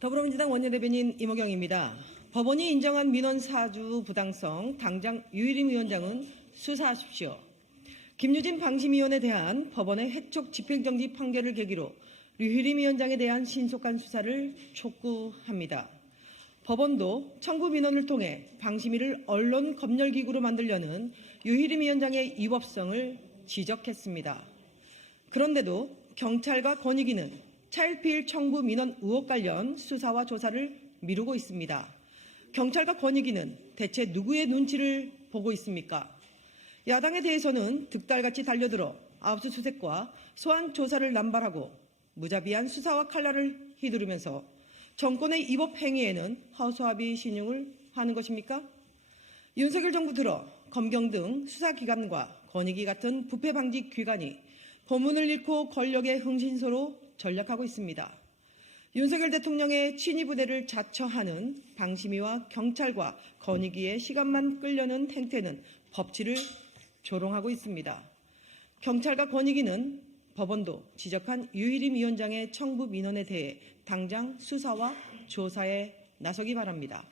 더불어민주당 원내대변인 이모경입니다. 법원이 인정한 민원 사주 부당성 당장 유일임 위원장은 수사하십시오. 김유진 방심위원에 대한 법원의 해촉 집행정지 판결을 계기로 류희림 위원장에 대한 신속한 수사를 촉구합니다. 법원도 청구 민원을 통해 방심위를 언론 검열기구로 만들려는 유희림 위원장의 위법성을 지적했습니다. 그런데도 경찰과 권익위는 차일피일 청구 민원 의혹 관련 수사와 조사를 미루고 있습니다. 경찰과 권익위는 대체 누구의 눈치를 보고 있습니까? 야당에 대해서는 득달같이 달려들어 압수수색과 소환 조사를 남발하고 무자비한 수사와 칼날을 휘두르면서 정권의 이법 행위에는 허수아비 신용을 하는 것입니까? 윤석열 정부 들어 검경 등 수사기관과 권익위 같은 부패 방지 기관이 보문을 잃고 권력의 흥신소로 전락하고 있습니다. 윤석열 대통령의 친위 부대를 자처하는 방심위와 경찰과 권익위의 시간만 끌려는 행태는 법치를 조롱하고 있습니다. 경찰과 권익위는 법원도 지적한 유일임 위원장의 청구 민원에 대해 당장 수사와 조사에 나서기 바랍니다.